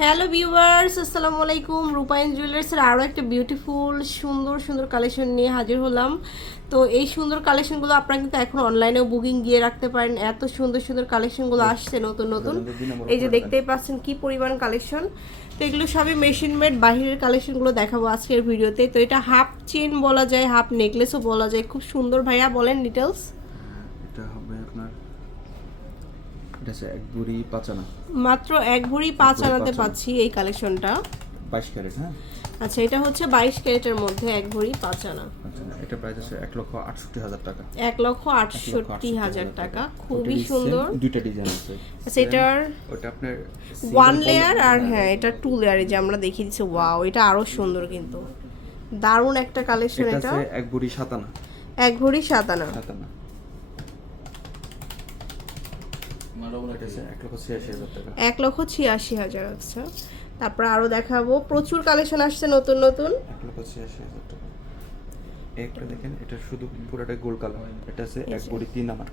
Hello viewers আসসালামু আলাইকুম। রূপায়ণ জুয়েলার্সের আরও একটা বিউটিফুল সুন্দর সুন্দর কালেকশন নিয়ে হাজির হলাম। তো এই সুন্দর কালেকশনগুলো আপনারা কিন্তু এখন অনলাইনেও বুকিং দিয়ে রাখতে পারেন। এত সুন্দর সুন্দর কালেকশনগুলো আসছে নতুন নতুন। এই যে দেখতেই পাচ্ছেন কি পরিমাণ কালেকশন তো এগুলো সবই মেশিন মেড বাহিরের কালেকশনগুলো দেখাবো আজকের ভিডিওতে। তো এটা হাফ চেন বলা যায় হাফ নেকলেসও বলা যায়। খুব সুন্দর ভাইয়া বলেন ডিটেলস এটা হবে এটা হচ্ছে এক পাচানা মাত্র এক ভরি পাঁচ আনাতে পাঁচ পাচ্ছি এই কালেকশনটা। বাইশ ক্যারেট হ্যাঁ? আচ্ছা এটা হচ্ছে বাইশ ক্যারেটের মধ্যে এক ভরি পাঁচ আনা। আচ্ছা এটা প্রাইস আছে এক লক্ষ আটষট্টি হাজার টাকা। এক লক্ষ আটষট্টি হাজার টাকা খুবই সুন্দর। দুইটা ডিজাইন আছে। আচ্ছা এটার ওটা আপনার ওয়ান লেয়ার আর হ্যাঁ এটা টু লেয়ারে যে আমরা দেখিয়ে দিচ্ছি। ওয়াও এটা আরও সুন্দর কিন্তু। দারুণ একটা কালেকশন এটা। এক বুড়ি সাতানা এক ভরি সাত আনা। সাতানা এটা আছে এক লক্ষ ছিয়াশি হাজার আচ্ছা। তারপর আরও দেখাবো প্রচুর কালেকশন আসছে নতুন নতুন। এক লক্ষ ছিয়াশি হাজার টাকা। একটা দেখেন এটা শুধু পুরোটাই গোল কালার এটা আছে এক বুড়ি তিন আনা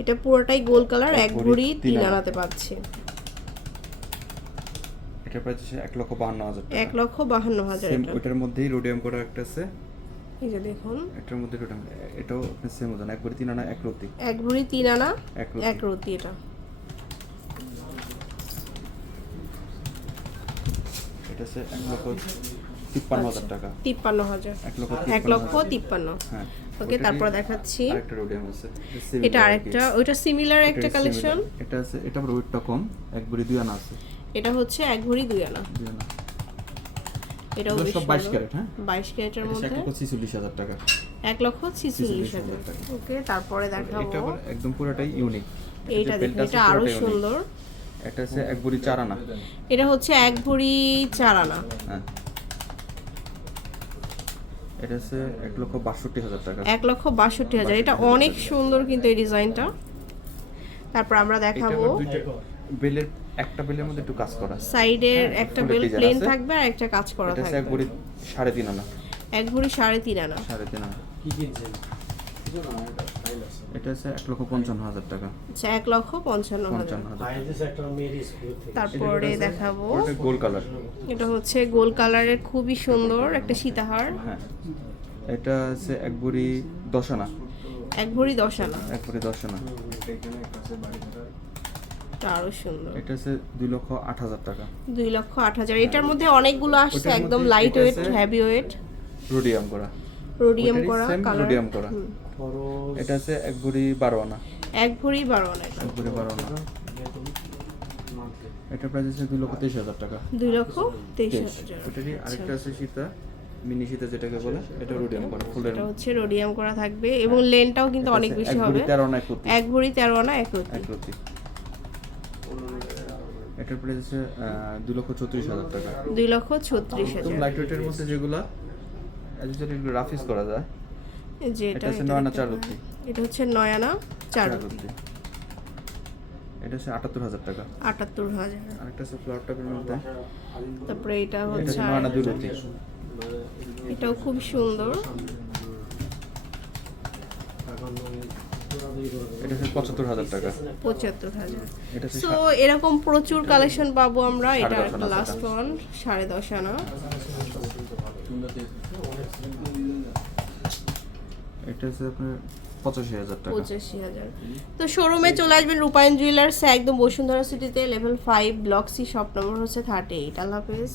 এটা পুরোটাই গোল কালার এক ভরি ভরি তিন তিন আনাতে পাচ্ছি। এটা প্রাইস আছে এক লক্ষ বাহান্ন হাজার এক লক্ষ বাহান্ন হাজার ওইটার মধ্যেই রোডিয়াম করা একটা আছে। এই যে দেখুন। এটার মধ্যে রোডিয়াম এটাও সেম ওজন এক বুড়ি তিন আনা এক রতি। এক ভরি তিন আনা এক রতি। এটা। এটা আছে এক লক্ষ তিপ্পান্ন হাজার টাকা। তিপ্পান্ন হাজার। এক লক্ষ তিপ্পান্ন হ্যাঁ। ওকে তারপর দেখাচ্ছি। এটা আরেকটা ওইটা সিমিলার একটা কালেকশন এটা আছে এটা ওয়েটটা কম এক বুড়ি দুই আনা আছে। এটা হচ্ছে এক ভরি দুই আনা। দুই আনা। এটাও সব বাইশ সুন্দর। ক্যারেট হ্যাঁ? বাইশ ক্যারেটের এটা হচ্ছে এক মধ্যে লক্ষ ছিচল্লিশ হাজার টাকা। এক লক্ষ ছিচল্লিশ হাজার টাকা। ওকে তারপরে এটা দেখাবো। আবার একদম পুরোটাই ইউনিক এইটা দেখুন এটা আরও সুন্দর। এটা আছে এক বুড়ি চার আনা। এটা হচ্ছে এক ভরি চার আনা। হ্যাঁ। এটা আছে এক লক্ষ বাষট্টি হাজার টাকা। এক লক্ষ বাষট্টি হাজার। এটা অনেক সুন্দর কিন্তু এই ডিজাইনটা। তারপর আমরা এটা দেখাবো। বেলের একটা বেলের মধ্যে একটু কাজ করা। সাইডের হ্যাঁ, একটা বেল প্লেন থাকবে আর একটা কাজ করা এটা আছে এক থাকবে। বুড়ি সাড়ে তিন আনা। এক ভরি সাড়ে তিন আনা। সাড়ে তিন আনা। এটা আছে। এক লক্ষ পঞ্চান্ন হাজার টাকা। আচ্ছা এক লক্ষ পঞ্চান্ন হাজার। পঞ্চান্ন হাজার তারপরে দেখাবো। গোল কালার। এটা হচ্ছে গোল কালারের খুবই সুন্দর একটা সীতাহার। হ্যাঁ। এটা আছে এক বুড়ি দশ আনা। এক ভরি দশ আনা। এক বুড়ি দশ আনা। এটা আরও সুন্দর। এটা আছে দুই লক্ষ আট হাজার টাকা। দুই লক্ষ আট হাজার। এটার মধ্যে অনেকগুলো আসছে একদম light weight heavy weight rhodium করা। রোডিয়াম করা কালার rhodium করা। এটা আছে এক বুড়ি বারো আনা। এক ভরি বারো আনা এটা। এক বুড়ি বারো আনা। এটা প্রাইস আছে দুই লক্ষ তেইশ হাজার টাকা। দুই লক্ষ তেইশ তেইশ। হাজার ওটারই আচ্ছা। আরেকটা আছে সীতা মিনি সীতা যেটাকে বলে এটা রোডিয়াম করা ফুলের এটা হচ্ছে রোডিয়াম করা থাকবে এবং লেনটাও কিন্তু অনেক বেশি এক হবে। এক ভরি তেরো আনা এক রতি এক রতি এটার প্রাইস আছে দুই লক্ষ চৌত্রিশ হাজার টাকা। দুই লক্ষ ছত্রিশ হাজার। লাইট ওয়েটের মধ্যে যেগুলা যদি এগুলো রাফিস করা যায়। যে এটা হচ্ছে চার পারেন। এটা হচ্ছে নয় আনা চার চার রতি রতি এটা হচ্ছে আটাত্তর হাজার টাকা। আটাত্তর হাজার। আরেকটা আছে ফ্লাওয়ার টপের মধ্যে। তারপরে এটা হচ্ছে হচ্ছে নয় আনা দুই রতি এটাও খুব সুন্দর। এটা হচ্ছে পঁচাত্তর হাজার টাকা। পঁচাত্তর হাজার। সো এরকম প্রচুর কালেকশন পাবো আমরা। এটা একটা লাস্ট। ওয়ান সাড়ে দশ আনা এটা হচ্ছে আপনার পঁচাশি হাজার টাকা। পঁচাশি হাজার। তো শোরুমে চলে আসবেন রূপায়ণ জুয়েলার্স একদম বসুন্ধরা সিটিতে level five block C shop number হচ্ছে থার্টি এইট আল্লাহ হাফেজ।